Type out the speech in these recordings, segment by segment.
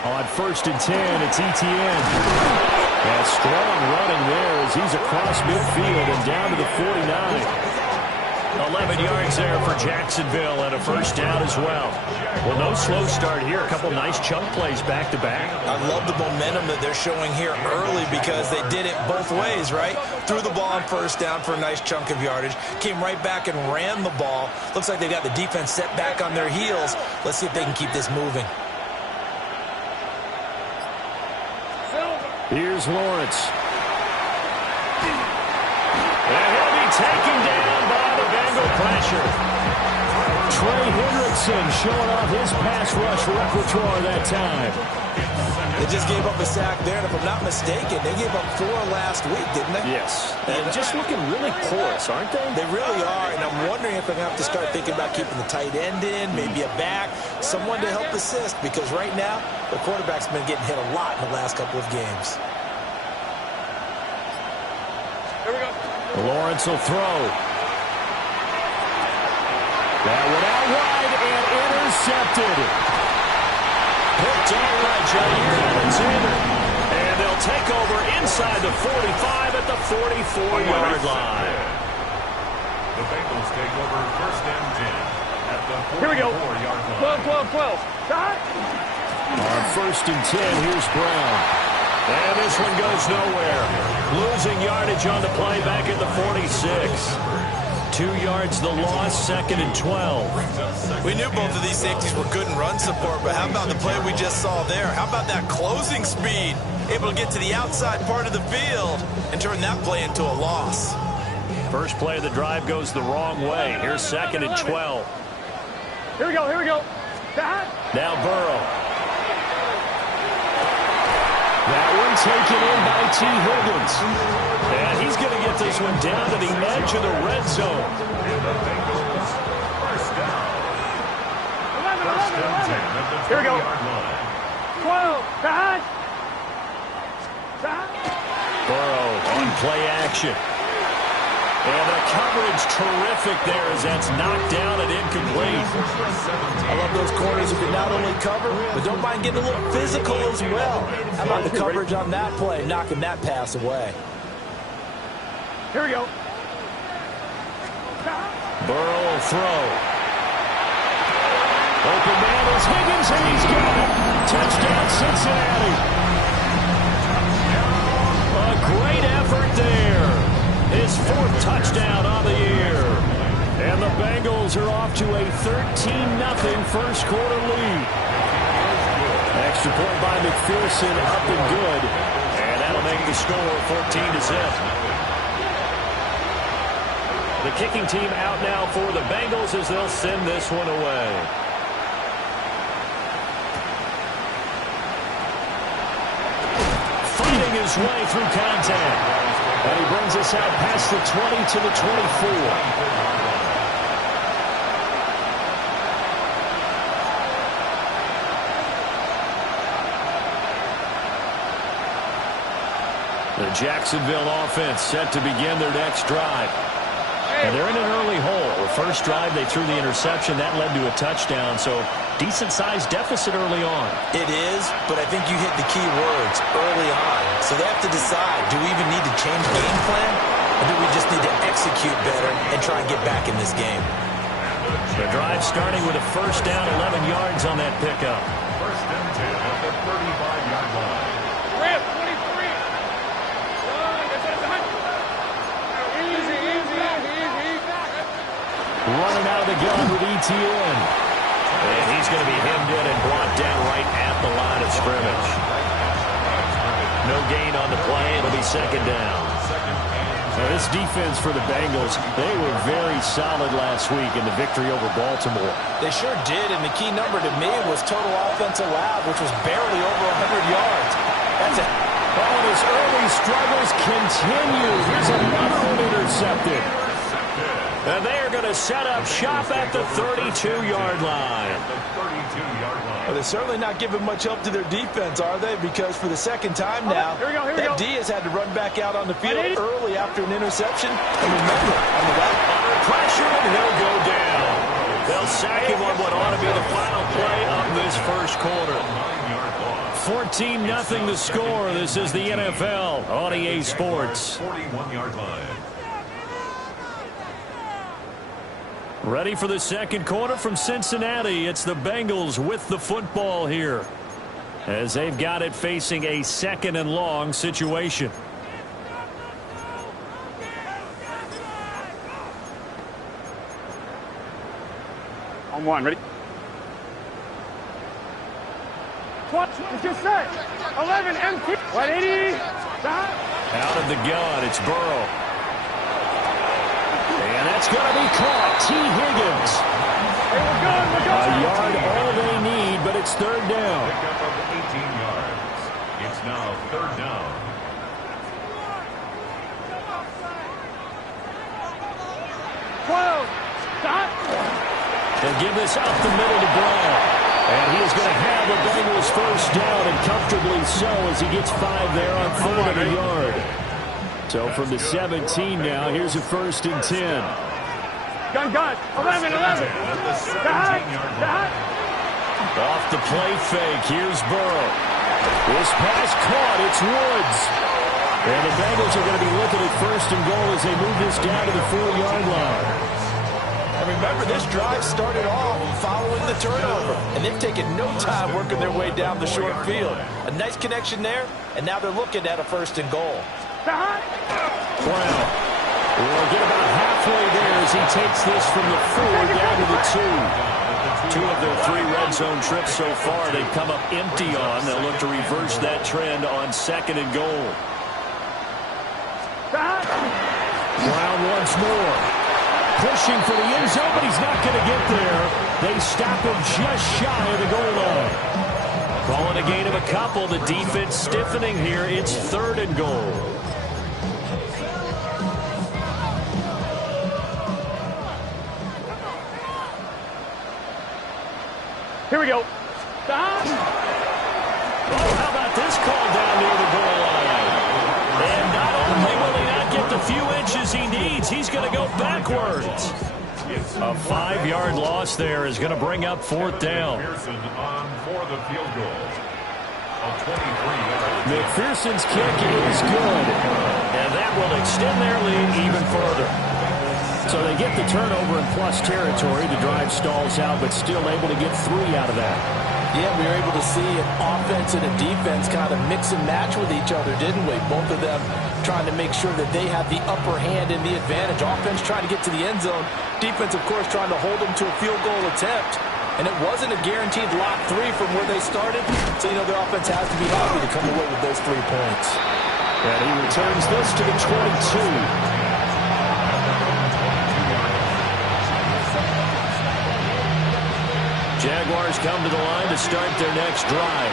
On 1st and 10, it's Etienne. And strong running there as he's across midfield and down to the 49. 11 yards there for Jacksonville and a first down as well. Well, no slow start here. A couple nice chunk plays back-to-back. I love the momentum that they're showing here early because they did it both ways, right? Threw the ball on first down for a nice chunk of yardage. Came right back and ran the ball. Looks like they got the defense set back on their heels. Let's see if they can keep this moving. Here's Lawrence. And he'll be taken down by the Bengal pressure. Trey Hendrickson showing off his pass rush repertoire that time. They just gave up a sack there, and if I'm not mistaken, they gave up 4 last week, didn't they? Yes. And just looking really porous, aren't they? They really are, and I'm wondering if they're going to have to start thinking about keeping the tight end in, maybe a back, someone to help assist, because right now, the quarterback's been getting hit a lot in the last couple of games. Here we go. Lawrence will throw. That one out wide and intercepted. Picked off by Jair Alexander. And they'll take over inside the 45 at the 44-yard line. The Bengals take over 1st and 10 at the 44-yard line. 12. Stop. On 1st and 10, here's Brown. And this one goes nowhere. Losing yardage on the play back at the 46. 2 yards the loss, 2nd and 12. We knew both of these safeties were good in run support, but how about the play we just saw there? How about that closing speed? Able to get to the outside part of the field and turn that play into a loss. First play of the drive goes the wrong way. Here's 2nd and 12. Here we go. Stop. Now Burrow. That one taken in by T. Higgins. And he's going to get this one down to the edge of the red zone. Here we go. 12. Stop. Burrow on play action. And the coverage terrific there as that's knocked down and incomplete. I love those corners who can not only cover, but don't mind getting a little physical as well. How about the coverage on that play, knocking that pass away? Here we go. Burrow will throw. Open man is Higgins, and he's got it. Touchdown, Cincinnati. A great effort there. His 4th touchdown on the year. And the Bengals are off to a 13-0 first quarter lead. Extra point by McPherson, up and good. And that'll make the score 14-0. The kicking team out now for the Bengals as they'll send this one away. Fighting his way through contact. And he brings us out past the 20 to the 24. The Jacksonville offense set to begin their next drive. And they're in an early hole. The first drive, they threw the interception. That led to a touchdown, so decent-sized deficit early on. It is, but I think you hit the key words early on. So they have to decide, do we even need to change game plan, or do we just need to execute better and try and get back in this game? The drive starting with a first down, 11 yards on that pickup. 1st and 10 at the 35-yard line. Rip, 23. Running out of the gun with Etienne. And he's going to be hemmed in and brought down right at the line of scrimmage. No gain on the play. It'll be 2nd down. Now this defense for the Bengals, they were very solid last week in the victory over Baltimore. They sure did, and the key number to me was total offense allowed, which was barely over 100 yards. That's it. Oh, and his early struggles continue. Here's another one intercepted. And they are going to set up shop at the 32-yard line. Well, they're certainly not giving much help to their defense, are they? Because for the 2nd time now, that D has had to run back out on the field early after an interception. And remember, on the right, under pressure, and he'll go down. They'll sack him on what ought to be the final play of this first quarter. 14-0 the score. This is the NFL on EA Sports. 41-yard line. Ready for the second quarter from Cincinnati. It's the Bengals with the football here, as they've got it facing a 2nd and long situation. On one, ready? It's just set. 11 empty. 180. Out of the gun, it's Burrow. And that's going to be caught. T. Higgins. Hey, we're good. A yard, all they need, but it's 3rd down. Pickup of 18 yards. It's now 3rd down. They'll give this up the middle to Brown. And he is going to have the Bengals 1st down, and comfortably so, as he gets 5 there on 3rd and a yard. So from the 17 now, here's a 1st and 10. Gun. 11. Off the play fake, here's Burrow. This pass caught, it's Woods. And the Bengals are going to be looking at 1st and goal as they move this down to the 4-yard line. And remember, this drive started off following the turnover, and they've taken no time working their way down the short field. A nice connection there, and now they're looking at a 1st and goal. Brown will get about halfway there as he takes this from the 4 down to the 2. 2 of their 3 red zone trips so far they've come up empty on. They'll look to reverse that trend on 2nd and goal. Brown once more. Pushing for the end zone, but he's not going to get there. They stop him just shy of the goal line. Calling a gain of a couple. The defense stiffening here. It's 3rd and goal. Here we go. Oh, how about this call down near the goal line? And not only will he not get the few inches he needs, he's going to go backwards. A 5-yard loss there is going to bring up 4th down. McPherson on for the field goal. A 23-yard. McPherson's kick is good, and that will extend their lead even further. So they get the turnover in plus territory. The drive stalls out, but still able to get 3 out of that. Yeah, we were able to see an offense and a defense kind of mix and match with each other, didn't we? Both of them trying to make sure that they have the upper hand and the advantage. Offense trying to get to the end zone. Defense, of course, trying to hold them to a field goal attempt. And it wasn't a guaranteed lock 3 from where they started. So, you know, their offense has to be happy to come away with those 3 points. And he returns this to the 22. Jaguars come to the line to start their next drive.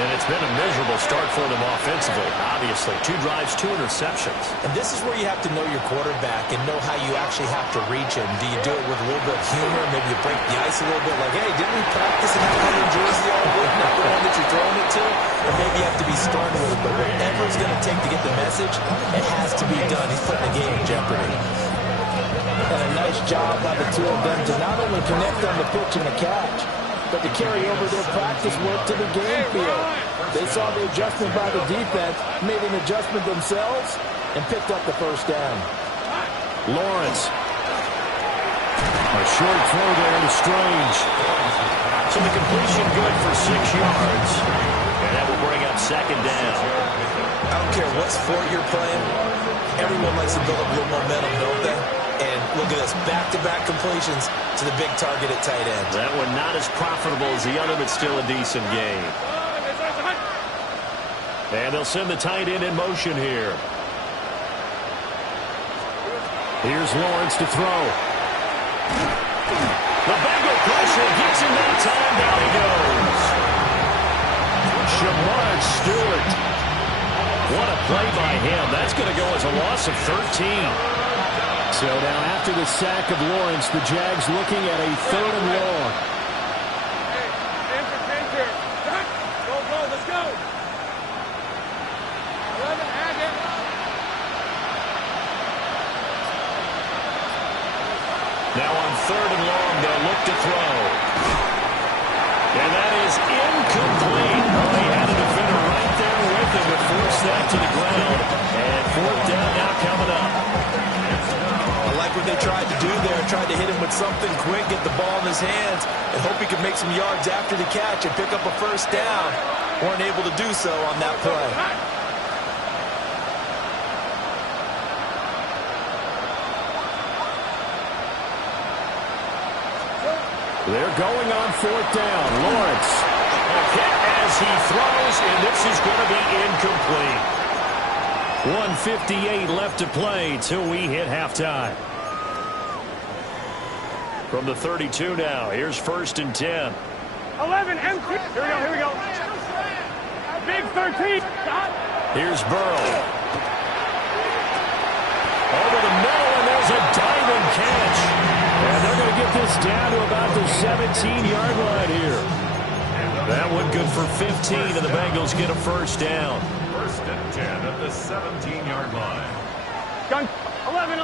And it's been a miserable start for them offensively, obviously. 2 drives, 2 interceptions. And this is where you have to know your quarterback and know how you actually have to reach him. Do you do it with a little bit of humor? Maybe you break the ice a little bit, like, hey, didn't we practice and have a number jersey all week, not the one that you're throwing it to? Or maybe you have to be stern with it. But whatever it's going to take to get the message, it has to be done. He's putting the game in jeopardy. And a nice job by the 2 of them to not only connect on the pitch and the catch, but to carry over their practice work to the game field. They saw the adjustment by the defense, made an adjustment themselves, and picked up the 1st down. Lawrence. A short throw there to Strange. So the completion good for 6 yards. And that will bring up 2nd down. I don't care what sport you're playing. Everyone likes to build up a little momentum, don't they? And look at this, back-to-back completions to the big target at tight end. That one not as profitable as the other, but still a decent game. And they'll send the tight end in motion here. Here's Lawrence to throw. The Bengal pressure gets him that time. Down he goes. Shamar Stewart. What a play by him. That's going to go as a loss of 13. So now after the sack of Lawrence, the Jags looking at a 3rd and long. Go, let's go. 11, now on 3rd and long, they'll look to throw. And that is incomplete. Oh, he had a defender right there with him to force that to the ground. And fourth down now coming up. I like what they tried to do there. Tried to hit him with something quick, get the ball in his hands, and hope he could make some yards after the catch and pick up a first down. Weren't able to do so on that play. They're going on fourth down. Lawrence. A hit as he throws, and this is going to be incomplete. 1:58 left to play till we hit halftime. From the 32 now, here's 1st and 10. 11, empty. Here we go. Big 13. Here's Burrow. Over the middle, and there's a diamond catch. And they're going to get this down to about the 17-yard line here. That one good for 15, and the Bengals get a first down. 1st and 10 at the 17-yard line. Gun 11.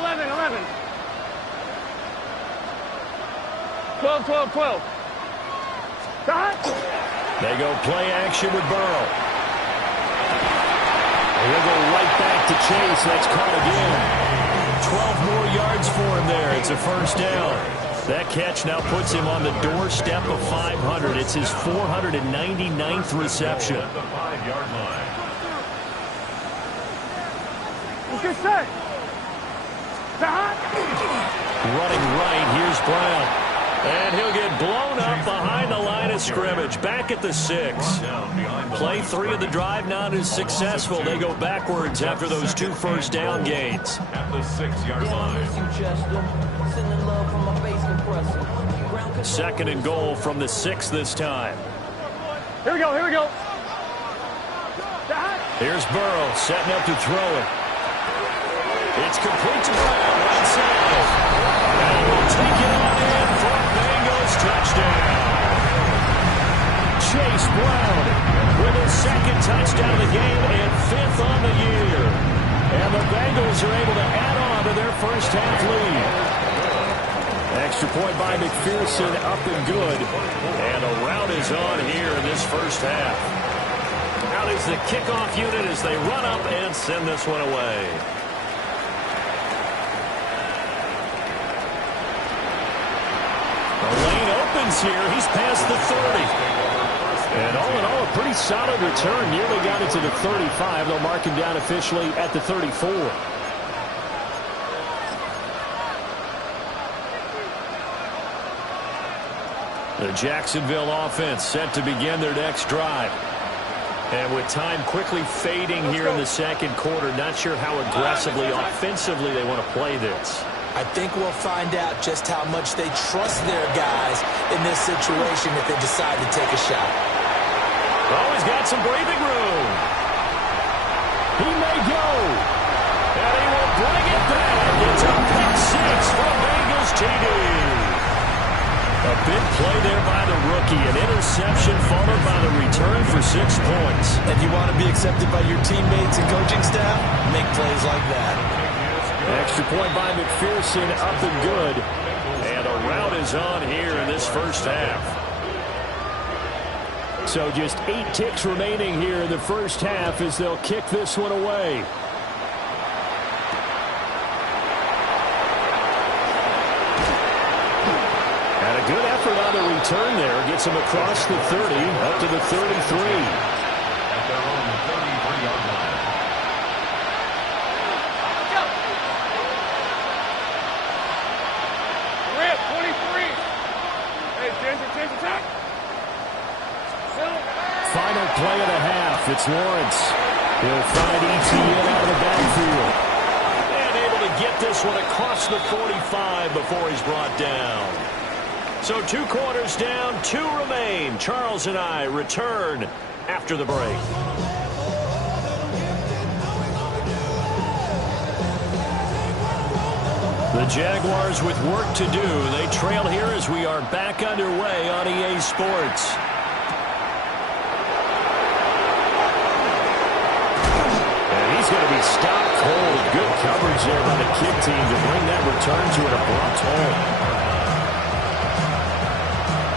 12. They go play action with Burrow. He'll go right back to Chase. That's caught again. 12 more yards for him there. It's a first down. That catch now puts him on the doorstep of 500. It's his 499th reception. At the 5-yard line. Good set. Running right, here's Brown. And he'll get blown up behind the line of scrimmage. Back at the 6. Play 3 of the drive not as successful. They go backwards after those 2 first down gains. At the 6-yard line. 2nd and goal from the 6 this time. Here we go. Here's Burrow setting up to throw it. It's complete to Brown, right side. And we'll take it on in for a Bengals touchdown. Chase Brown with his 2nd touchdown of the game and 5th on the year. And the Bengals are able to add on to their first half lead. Extra point by McPherson, up and good. And a rout is on here in this first half. Out is the kickoff unit as they run up and send this one away. The lane opens here. He's past the 30. And all in all, a pretty solid return. Nearly got it to the 35. They'll mark him down officially at the 34. The Jacksonville offense set to begin their next drive. And with time quickly fading here in the 2nd quarter, not sure how aggressively, offensively they want to play this. I think we'll find out just how much they trust their guys in this situation if they decide to take a shot. Oh, he's got some breathing room. He may go. And he will bring it back. It's a pick 6 for Bengals TD. A big play there by the rookie. An interception followed by the return for 6 points. And you want to be accepted by your teammates and coaching staff? Make plays like that. Extra point by McPherson, up and good. And a rout is on here in this first half. So just 8 ticks remaining here in the first half as they'll kick this one away. And a good effort on the return there. Gets him across the 30, up to the 33. At their own 33-yard line. Final play of the half. It's Lawrence. He'll find ETN out of the backfield. And able to get this one across the 45 before he's brought down. So 2 quarters down, 2 remain. Charles and I return after the break. The Jaguars with work to do. They trail here as we are back underway on EA Sports. And he's going to be stopped cold. Good coverage there by the kick team to bring that return to an abrupt halt.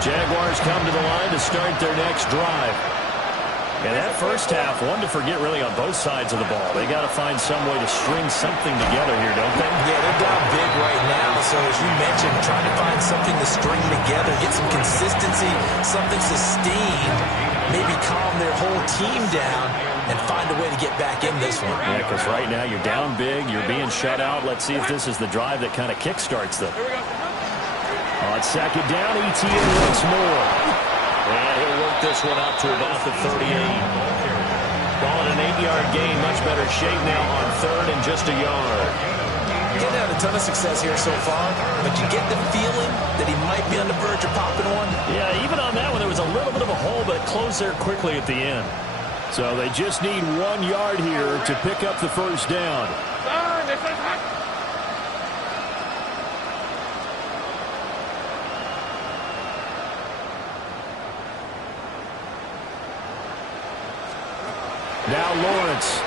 Jaguars come to the line to start their next drive. And that first half, one to forget really on both sides of the ball. They got to find some way to string something together here, don't they? Yeah, they're down big right now. So as you mentioned, trying to find something to string together, get some consistency, something sustained, maybe calm their whole team down and find a way to get back in this one. Yeah, because right now you're down big, you're being shut out. Let's see if this is the drive that kind of kickstarts them. On second down, ETN once more. And he'll work this one out to about the 38. Calling an 8-yard gain, much better shape now on third and just a yard. He's had a ton of success here so far, but you get the feeling that he might be on the verge of popping one. Yeah, even on that one, there was a little bit of a hole, but it closed there quickly at the end. So they just need 1 yard here to pick up the first down. Now Lawrence.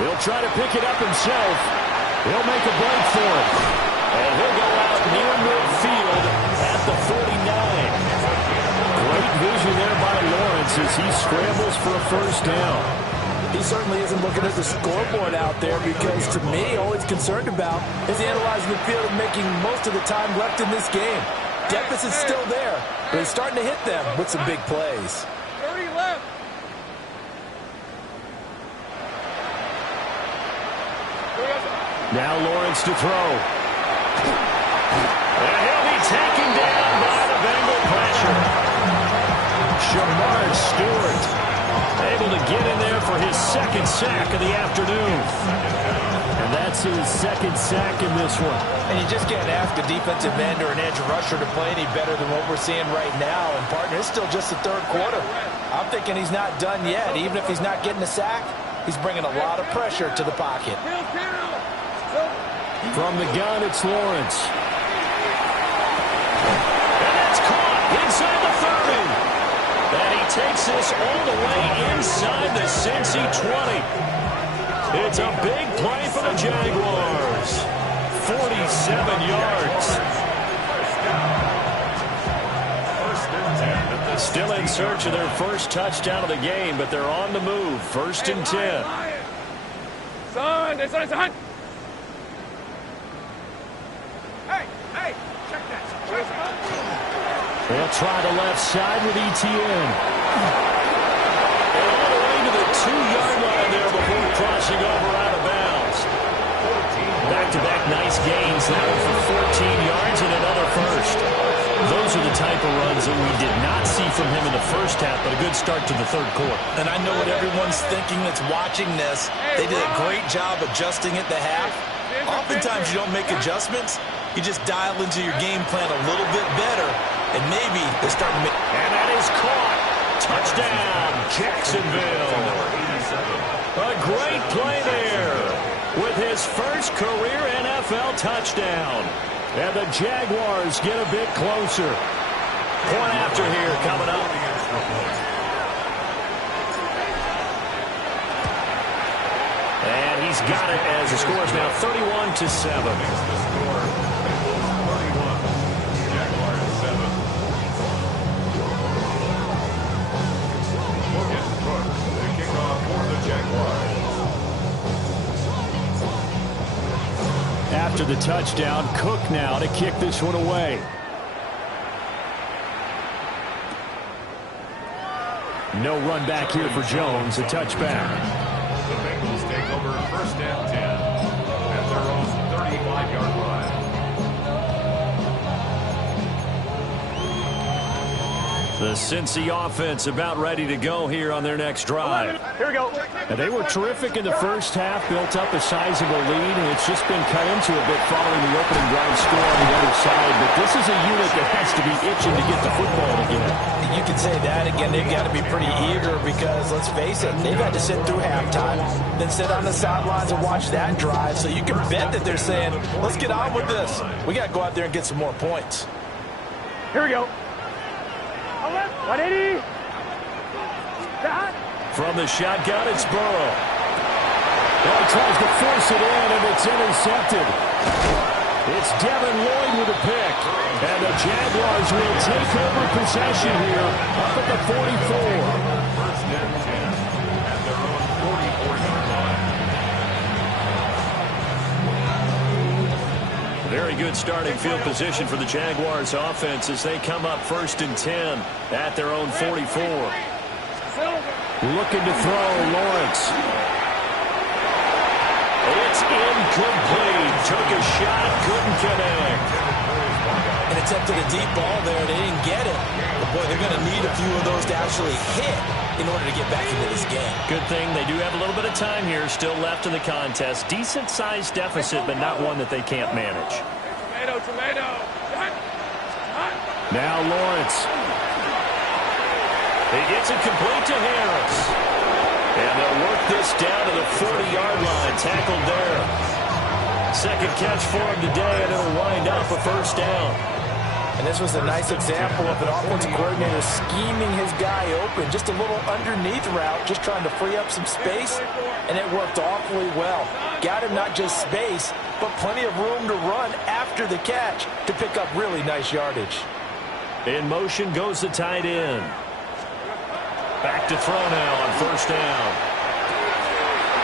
He'll try to pick it up himself. He'll make a break for it. And he'll go out near midfield at the 49. Great vision there by Lawrence as he scrambles for a first down. He certainly isn't looking at the scoreboard out there because, to me, all he's concerned about is analyzing the field and making most of the time left in this game. Deficit's still there, but he's starting to hit them with some big plays. 30 left. Now Lawrence to throw. And he'll be taken down by the Bengal pressure. Shamar Stewart able to get in there for his second sack of the afternoon. And that's his second sack in this one. And you just can't ask a defensive end or an edge rusher to play any better than what we're seeing right now. And, partner, it's still just the third quarter. I'm thinking he's not done yet. Even if he's not getting a sack, he's bringing a lot of pressure to the pocket. From the gun, it's Lawrence. And that's caught inside the 30. And he takes this all the way inside the Cincy 20. It's a big play for the Jaguars. 47 yards. Still in search of their first touchdown of the game, but they're on the move. First and 10. Son. Hey, check that. They'll try the left side with ETN. And all the way to the 2-yard line there before crossing over out of bounds. Back-to-back nice gains. That one for 14 yards and another first. Those are the type of runs that we did not see from him in the first half, but a good start to the third quarter. And I know what everyone's thinking that's watching this. They did a great job adjusting at the half. Oftentimes you don't make adjustments. You just dial into your game plan a little bit better, and maybe they're starting to make... And that is caught. Touchdown, Jacksonville. A great play there with his first career NFL touchdown. And the Jaguars get a bit closer. Point after here coming up. And he's got it as the score is now 31-7. After the touchdown, Cook now to kick this one away. No run back here for Jones, a touchback. The Bengals take over first and 10 at their own 35-yard line. The Cincy offense about ready to go here on their next drive. Here we go. And they were terrific in the first half, built up a sizable lead, and it's just been cut into a bit following the opening drive score on the other side. But this is a unit that has to be itching to get the football again. You can say that again. They've got to be pretty eager because, let's face it, they've had to sit through halftime, then sit on the sidelines and watch that drive. So you can bet that they're saying, let's get on with this. We got to go out there and get some more points. Here we go. 180. From the shotgun, it's Burrow. Well, he tries to force it in, and it's intercepted. It's Devin Lloyd with a pick. And the Jaguars will take over possession here up at the 44. good starting field position for the Jaguars offense as they come up 1st and 10 at their own 44. Looking to throw, Lawrence. It's incomplete. Took a shot, couldn't connect. And attempted a deep ball there. They didn't get it. But, boy, they're going to need a few of those to actually hit in order to get back into this game. Good thing they do have a little bit of time here still left in the contest. Decent-sized deficit, but not one that they can't manage. Tomato. Now Lawrence. He gets it complete to Harris. And they'll work this down to the 40-yard line. Tackled there. Second catch for him today, and it'll wind up a first down. And this was a nice example of an offensive coordinator scheming his guy open. Just a little underneath route, just trying to free up some space, and it worked awfully well. Got him not just space, but plenty of room to run after the catch to pick up really nice yardage. In motion goes the tight end. Back to throw now on first down.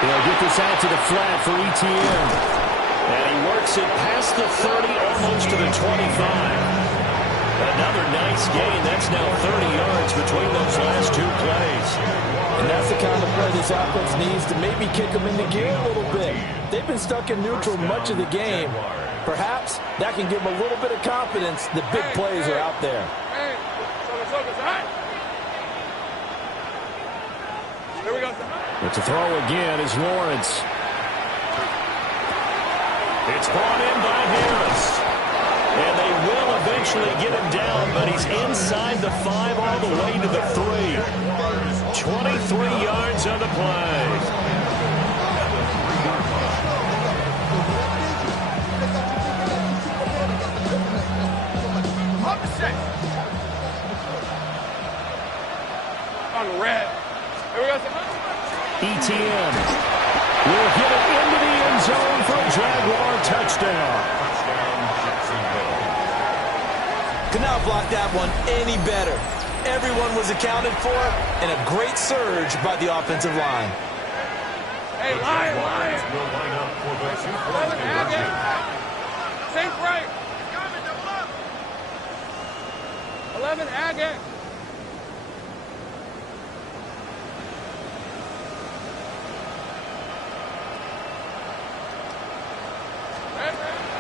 He'll get this out to the flat for ETN. And he works it past the 30, almost to the 25. Another nice gain. That's now 30 yards between those last two plays. And that's the kind of play this offense needs to maybe kick them into gear a little bit. They've been stuck in neutral much of the game. Perhaps that can give them a little bit of confidence that big plays are out there. Here we go. But to throw again is Lawrence. It's brought in by Harris. And they will eventually get him down, but he's inside the 5 all the way to the 3. 23 yards on the play. On the red. Here we go. ETN will hit it into the end zone for a Jaguar touchdown. Could not block that one any better. Everyone was accounted for, and a great surge by the offensive line. Hey, Lion. Will line up for the 2-point 11 conversion. Think right. 11 Agate.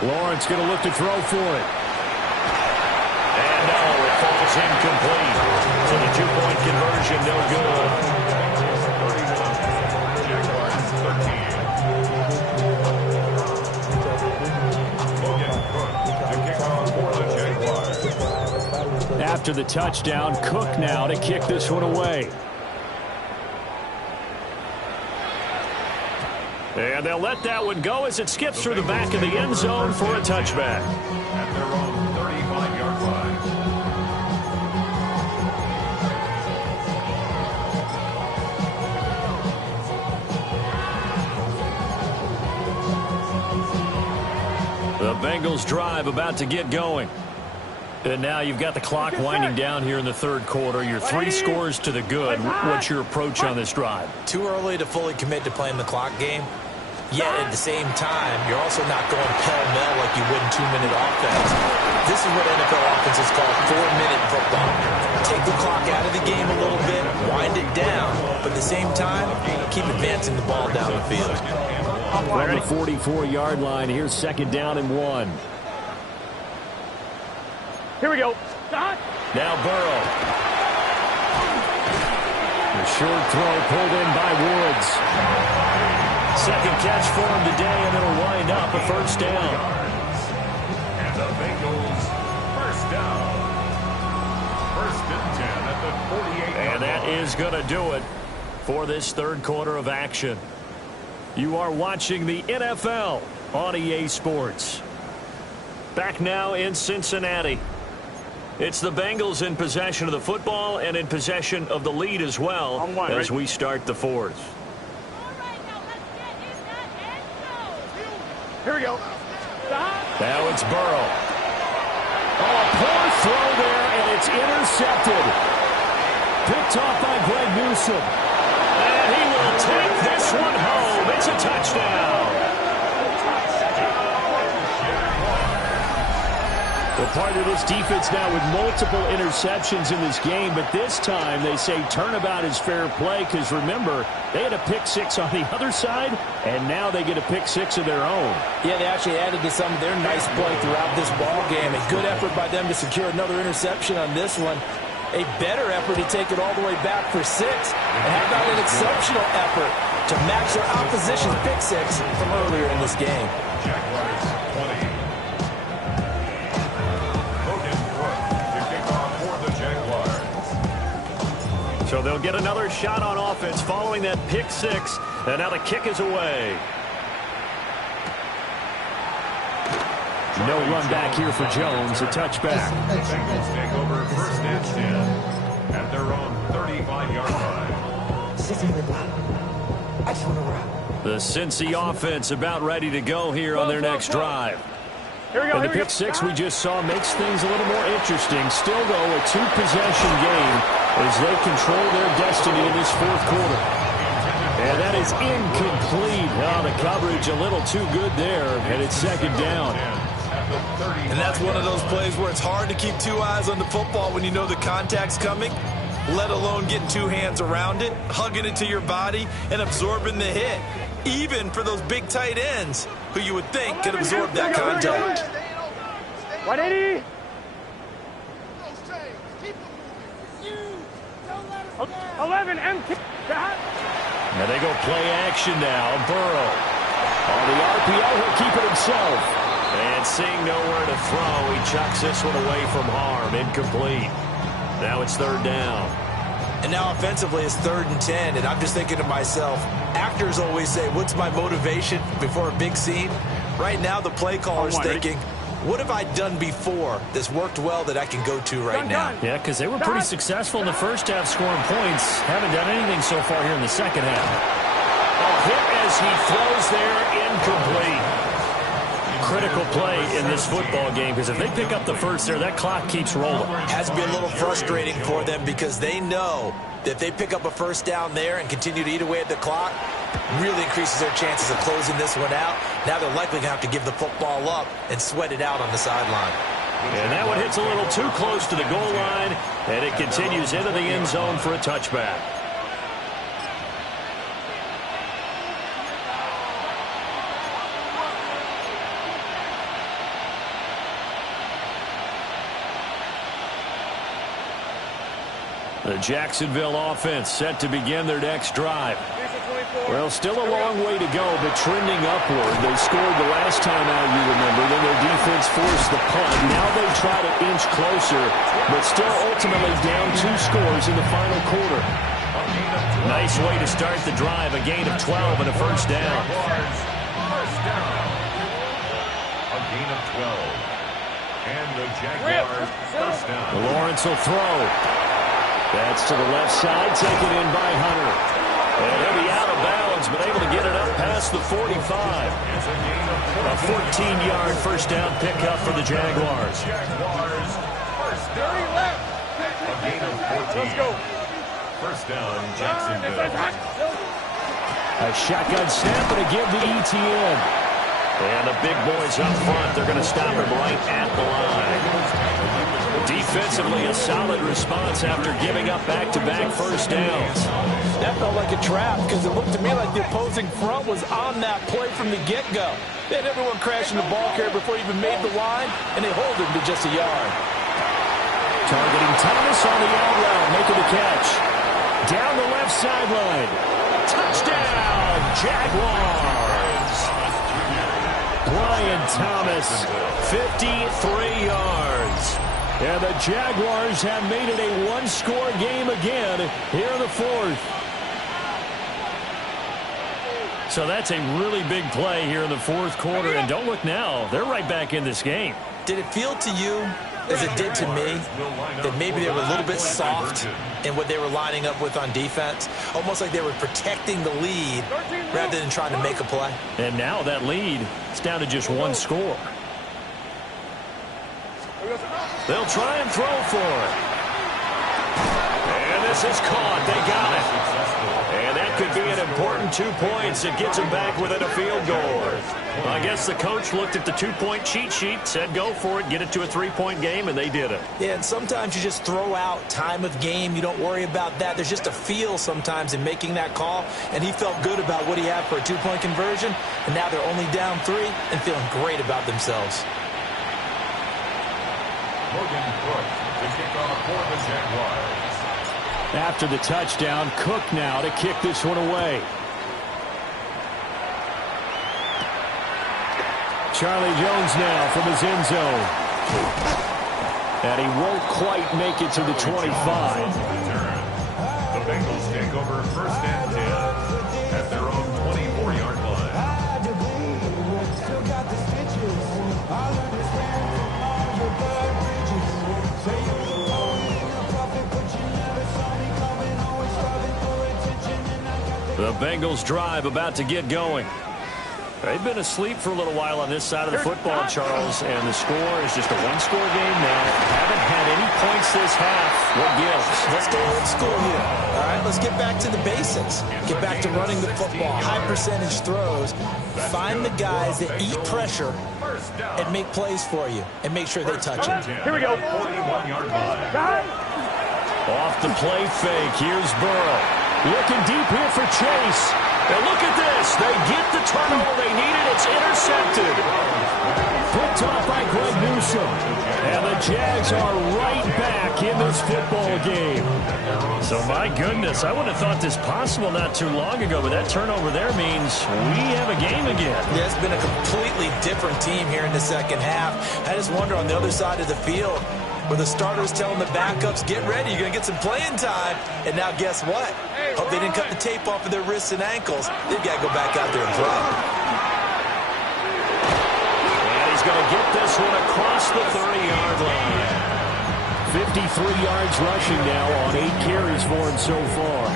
Lawrence going to look to throw for it. And no, it falls incomplete. So the 2-point conversion, no good. 31, Jaguars 13. Logan Cook to kick off for the Jaguars. After the touchdown, Cook now to kick this one away. And they'll let that one go as it skips through the back of the end zone for a touchback. At their own 35-yard line. The Bengals drive about to get going. And now you've got the clock winding down here in the third quarter. You're 3 scores to the good. What's your approach on this drive? Too early to fully commit to playing the clock game. Yet at the same time, you're also not going pell-mell like you would in 2-minute offense. This is what NFL offenses call 4-minute football. Take the clock out of the game a little bit, wind it down, but at the same time, keep advancing the ball down the field. From the 44-yard line, here's 2nd down and 1. Here we go. Now Burrow. The short throw pulled in by Woods. Second catch for him today, and it'll wind up a first down. And the Bengals first down. 1st and 10 at the 48-yard line. And that is going to do it for this third quarter of action. You are watching the NFL on EA Sports. Back now in Cincinnati. It's the Bengals in possession of the football and in possession of the lead as well as we start the fourth. Here we go. Now it's Burrow. Oh, a poor throw there, and it's intercepted. Picked off by Greg Newsome. And he will take this one home. It's a touchdown. Well, part of this defense now with multiple interceptions in this game, but this time they say turnabout is fair play because, remember, they had a pick six on the other side, and now they get a pick six of their own. Yeah, they actually added to some of their nice play throughout this ball game. A good effort by them to secure another interception on this one. A better effort to take it all the way back for 6. And how about an exceptional effort to match their opposition's pick six from earlier in this game. Jaguars 20. Logan Cook to kick off for the Jaguars. So they'll get another shot on offense following that pick six, and now the kick is away. No run back here for Jones, a touchback. Bengals take over first and 10 at their own 35-yard line. The Cincy offense about ready to go here on their next drive. And the pick six we just saw makes things a little more interesting. Still, though, a two-possession game as they control their destiny in this fourth quarter. And that is incomplete. Oh, the coverage a little too good there, and it's second down. And that's one of those plays where it's hard to keep two eyes on the football when you know the contact's coming, let alone getting two hands around it, hugging it to your body, and absorbing the hit, even for those big tight ends who you would think could absorb that contact. 180. 11 empty. Now they go play action now. Burrow on the RPO, he'll keep it himself. And seeing nowhere to throw, he chucks this one away from harm. Incomplete. Now it's third down. And now offensively it's 3rd and 10, and I'm just thinking to myself, actors always say, what's my motivation before a big scene? Right now the play caller's thinking, what have I done before that's worked well that I can go to right now? Yeah, because they were pretty successful in the first half scoring points. Haven't done anything so far here in the second half. A hit as he throws there, incomplete. Critical play in this football game because if they pick up the first there, that clock keeps rolling. Has to be a little frustrating for them because they know that if they pick up a first down there and continue to eat away at the clock, really increases their chances of closing this one out. Now they're likely going to have to give the football up and sweat it out on the sideline. And that one hits a little too close to the goal line, and it continues into the end zone for a touchback. The Jacksonville offense set to begin their next drive. Well, still a long way to go, but trending upward. They scored the last time out, you remember. Then their defense forced the punt. Now they try to inch closer, but still ultimately down 2 scores in the final quarter. Nice way to start the drive. A gain of 12 and a first down. A gain of 12. And the Jaguars first down. Lawrence will throw. That's to the left side, taken in by Hunter. And he'll be out of bounds, but able to get it up past the 45. A 14-yard first down pickup for the Jaguars. Jaguars first down. A gain of 14. Let's go. First down, Jacksonville. A shotgun snap and a give to ETN. And the big boys up front, they're going to stop him right at the line. Defensively, a solid response after giving up back-to-back first downs. That felt like a trap because it looked to me like the opposing front was on that play from the get-go. They had everyone crashing the ball carrier before he even made the line, and they hold him to just a yard. Targeting Thomas on the out route, making the catch. Down the left sideline. Touchdown, Jaguars. Brian Thomas, 53 yards. And the Jaguars have made it a one-score game again here in the fourth. So that's a really big play here in the fourth quarter. And don't look now, they're right back in this game. Did it feel to you, as it did to me, that maybe they were a little bit soft in what they were lining up with on defense? Almost like they were protecting the lead rather than trying to make a play. And now that lead is down to just one score. They'll try and throw for it. And this is caught. They got it. And that could be an important 2 points. It gets them back within a field goal. I guess the coach looked at the 2-point cheat sheet, said go for it, get it to a 3-point game, and they did it. Yeah, and sometimes you just throw out time of game. You don't worry about that. There's just a feel sometimes in making that call, and he felt good about what he had for a 2-point conversion, and now they're only down 3 and feeling great about themselves. Logan Cook to kick off for the Jaguars. After the touchdown, Cook now to kick this one away. Charlie Jones now from his end zone. And he won't quite make it to the 25. The Bengals take over 1st and 10 at their own 24-yard line. The Bengals drive about to get going. They've been asleep for a little while on this side of the football, Charles, and the score is just a one-score game now. Haven't had any points this half. What gives? Let's go old school here. All right, let's get back to the basics. Get back to running the football, high percentage throws. Find the guys that eat pressure and make plays for you, and make sure they touch it. Here we go. 41-yard line. Off the play fake. Here's Burrow. Looking deep here for Chase. And look at this. They get the turnover they needed. It's intercepted. Picked off by Greg Newsome. And the Jags are right back in this football game. So, my goodness, I wouldn't have thought this possible not too long ago, but that turnover there means we have a game again. Yeah, it's been a completely different team here in the second half. I just wonder on the other side of the field, where the starters telling the backups, get ready, you're going to get some playing time. And now guess what? Hope they didn't cut the tape off of their wrists and ankles. They've got to go back out there and play. And he's going to get this one across the 30-yard line. 53 yards rushing now on 8 carries for him so far.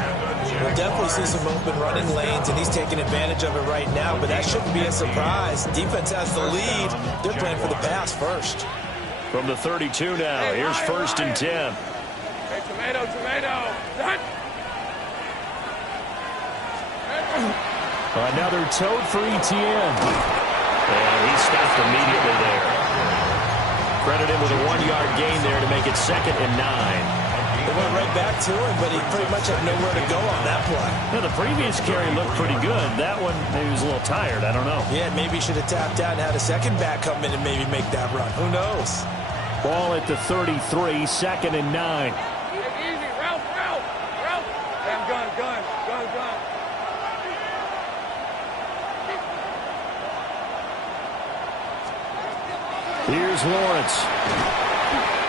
We'll definitely see some open running lanes, and he's taking advantage of it right now, but that shouldn't be a surprise. Defense has the lead. They're playing for the pass first. From the 32 now, here's 1st and 10. Hey, tomato. Done. Another toad for ETN. And he stopped immediately there. Credit him with a 1-yard gain there to make it 2nd and 9. They went right back to him, but he pretty much had nowhere to go on that play. Yeah, the previous carry looked pretty good. That one, maybe he was a little tired. I don't know. Yeah, maybe he should have tapped out and had a second back come in and maybe make that run. Who knows? Ball at the 33, 2nd and 9. Easy. Ralph. Damn, gun. Here's Lawrence.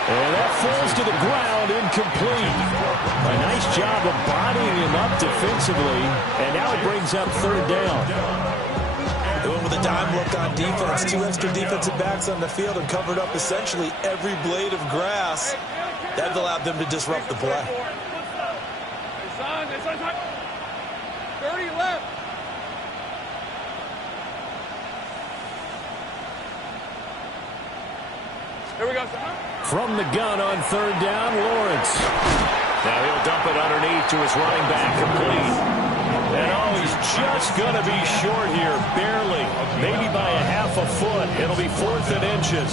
And that falls to the ground, incomplete. A nice job of bodying him up defensively. And now it brings up 3rd down. They went with a dime look on defense. 2 extra defensive backs on the field and covered up essentially every blade of grass. That allowed them to disrupt the play. It's on. 30 left. Here we go, son. From the gun on 3rd down, Lawrence. Now he'll dump it underneath to his running back, complete. And he's just going to be short here, barely. Maybe by a half a foot. It'll be 4th and inches.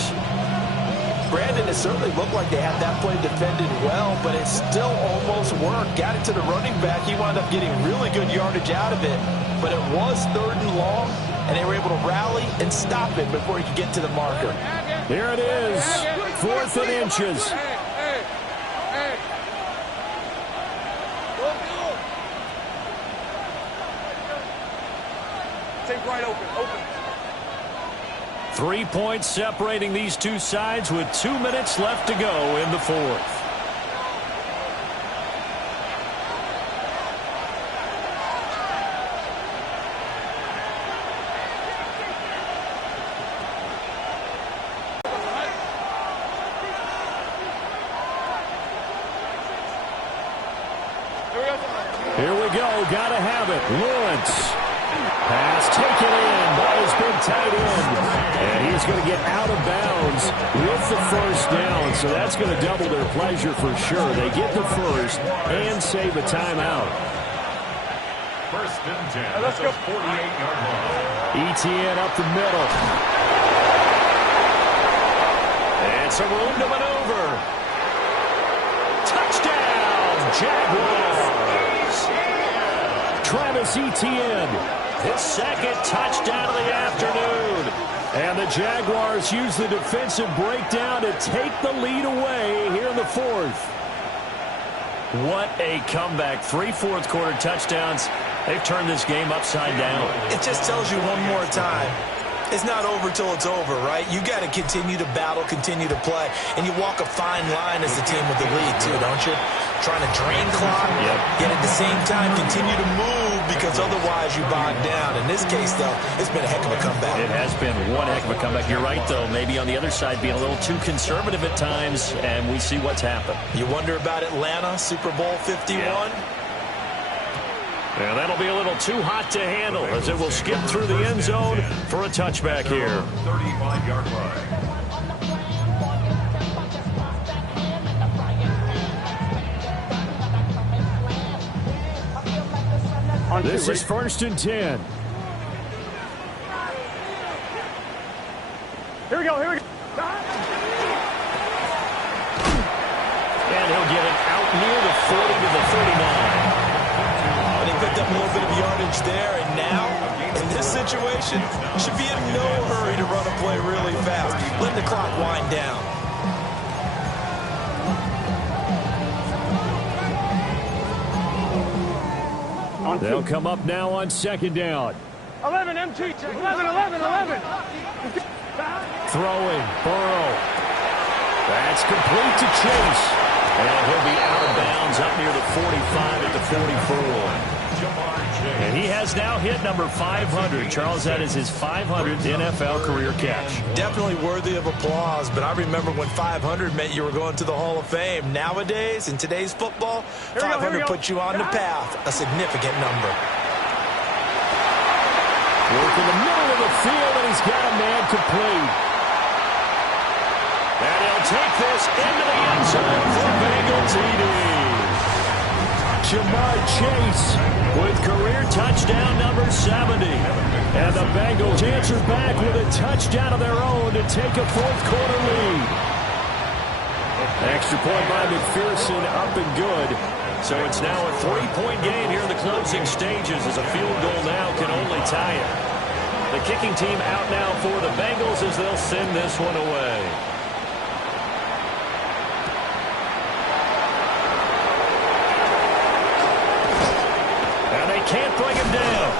Brandon, it certainly looked like they had that play defended well, but it still almost worked. Got it to the running back. He wound up getting really good yardage out of it. But it was 3rd and long, and they were able to rally and stop it before he could get to the marker. Here it is, 4th and inches. Hey. Go. Take right open. 3 points separating these two sides with 2 minutes left to go in the 4th. Here we go, gotta have it. Lawrence. Pass taken in by his big tight end. And he's going to get out of bounds with the 1st down. So that's going to double their pleasure for sure. They get the 1st and save a timeout. First and 10 at the 48-yard line. ETN up the middle. And some room to maneuver. Touchdown, Jaguars. Travis Etienne, his second touchdown of the afternoon. And the Jaguars use the defensive breakdown to take the lead away here in the fourth. What a comeback. 3 fourth-quarter touchdowns. They've turned this game upside down. It just tells you one more time, it's not over till it's over, right? You got to continue to battle, continue to play, and you walk a fine line as a team with the lead too, don't you? Trying to drain clock, yet at the same time continue to move because otherwise you bog down. In this case, though, it's been a heck of a comeback. It has been one heck of a comeback. You're right, though. Maybe on the other side being a little too conservative at times, and we see what's happened. You wonder about Atlanta, Super Bowl 51? And that'll be a little too hot to handle as it will skip through the end zone for a touchback here. 35-yard line. This is first and 10. Here we go, here we go. And he'll get it out near the 40 to the 39. They picked up a little bit of yardage there, and now, in this situation, should be in no hurry to run a play really fast. Let the clock wind down. They'll come up now on second down. 11, MT. 11. Throwing, Burrow. That's complete to Chase. And he'll be out of bounds up near the 45 at the 44. And he has now hit number 500. Charles, that is his 500th NFL career catch. Definitely worthy of applause, but I remember when 500 meant you were going to the Hall of Fame. Nowadays, in today's football, 500 puts you on the path, a significant number. Work in the middle of the field, and he's got a man complete. And he'll take this into the end zone for Bengal TD. Jamar Chase with career touchdown number 70. And the Bengals answer back with a touchdown of their own to take a fourth-quarter lead. Extra point by McPherson, up and good. So it's now a 3-point game here in the closing stages as a field goal now can only tie it. The kicking team out now for the Bengals as they'll send this one away. Can't bring him down.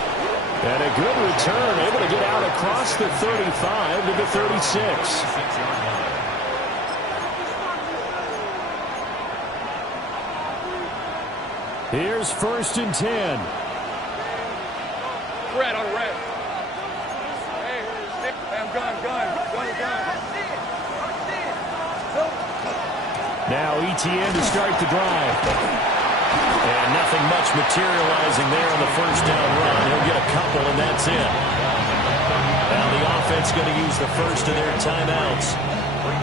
And a good return, able to get out across the 35 to the 36. Here's first and 10. Red on red. Hey, I'm gun. Now ETN to start the drive. And nothing much materializing there on the first down run. He'll get a couple, and that's it. Now the offense going to use the first of their timeouts,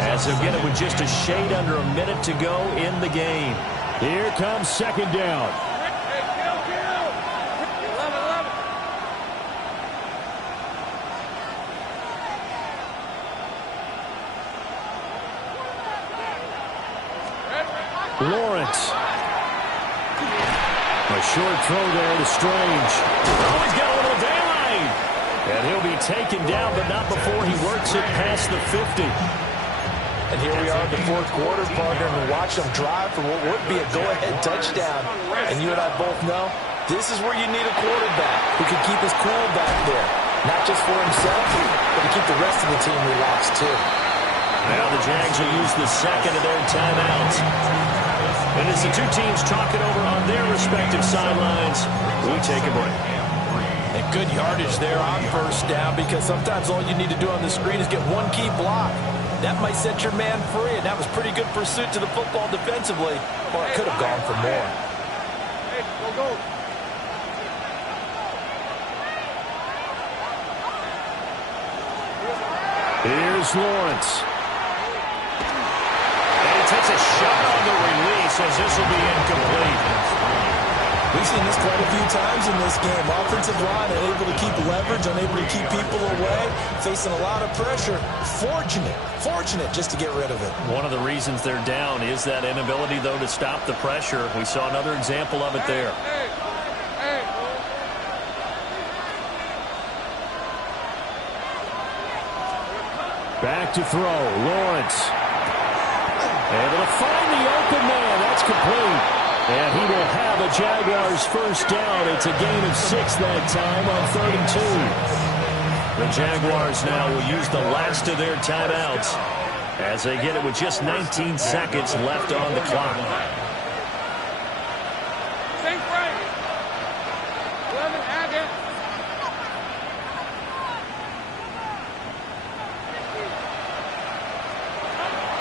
as they'll get it with just a shade under a minute to go in the game. Here comes second down. Lawrence. A short throw there to Strange. Oh, he's got a little daylight. And he'll be taken down, but not before he works it past the 50. And here we are in the fourth quarter, partner, and watch them drive for what would be a go-ahead touchdown. And you and I both know this is where you need a quarterback who can keep his cool back there. Not just for himself, but to keep the rest of the team relaxed, too. Now the Jags will use the second of their timeouts. And as the two teams talk it over on their respective sidelines, we take a break. And good yardage there on first down, because sometimes all you need to do on the screen is get one key block. That might set your man free, and that was pretty good pursuit to the football defensively, or it could have gone for more. Hey, go. Here's Lawrence. And he takes a shot on the release as this will be incomplete. We've seen this quite a few times in this game. Offensive line unable to keep leverage, unable to keep people away, facing a lot of pressure. Fortunate just to get rid of it. One of the reasons they're down is that inability, though, to stop the pressure. We saw another example of it there. Back to throw. Lawrence. Able to find the open man. That's complete. And he will have a Jaguars first down. It's a gain of 6 that time on 3rd and 2. The Jaguars now will use the last of their timeouts as they get it with just 19 seconds left on the clock.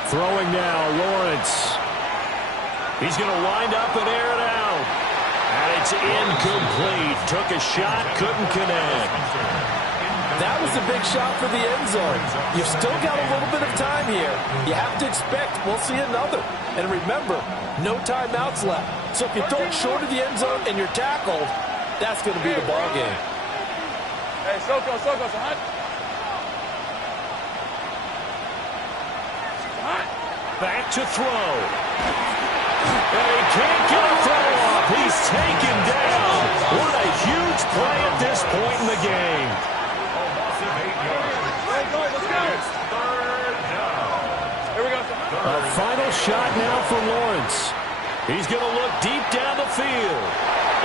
Throwing now, Lawrence. He's going to wind up and air it out. And it's incomplete. Took a shot, couldn't connect. That was a big shot for the end zone. You've still got a little bit of time here. You have to expect we'll see another. And remember, no timeouts left. So if you throw it short of the end zone and you're tackled, that's going to be the ball game. Hey, Soko, hot. Back to throw. And he can't get a throw off. He's taken down. What a huge play at this point in the game. Here we go. A final shot now for Lawrence. He's going to look deep down the field.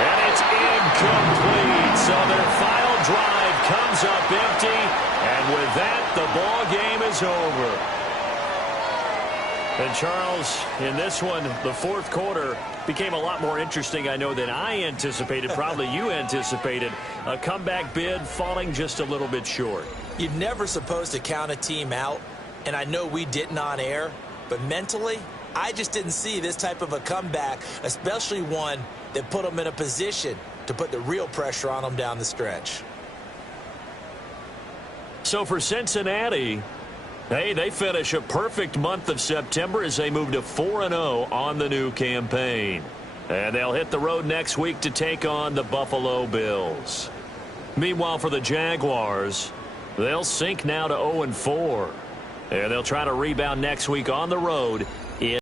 And it's incomplete. So their final drive comes up empty. And with that, the ball game is over. And Charles, in this one, the fourth quarter became a lot more interesting, I know, than I anticipated. Probably you anticipated. A comeback bid falling just a little bit short. You're never supposed to count a team out, and I know we didn't on air, but mentally, I just didn't see this type of a comeback, especially one that put them in a position to put the real pressure on them down the stretch. So for Cincinnati, hey, they finish a perfect month of September as they move to 4-0 on the new campaign. And they'll hit the road next week to take on the Buffalo Bills. Meanwhile, for the Jaguars, they'll sink now to 0-4. And they'll try to rebound next week on the road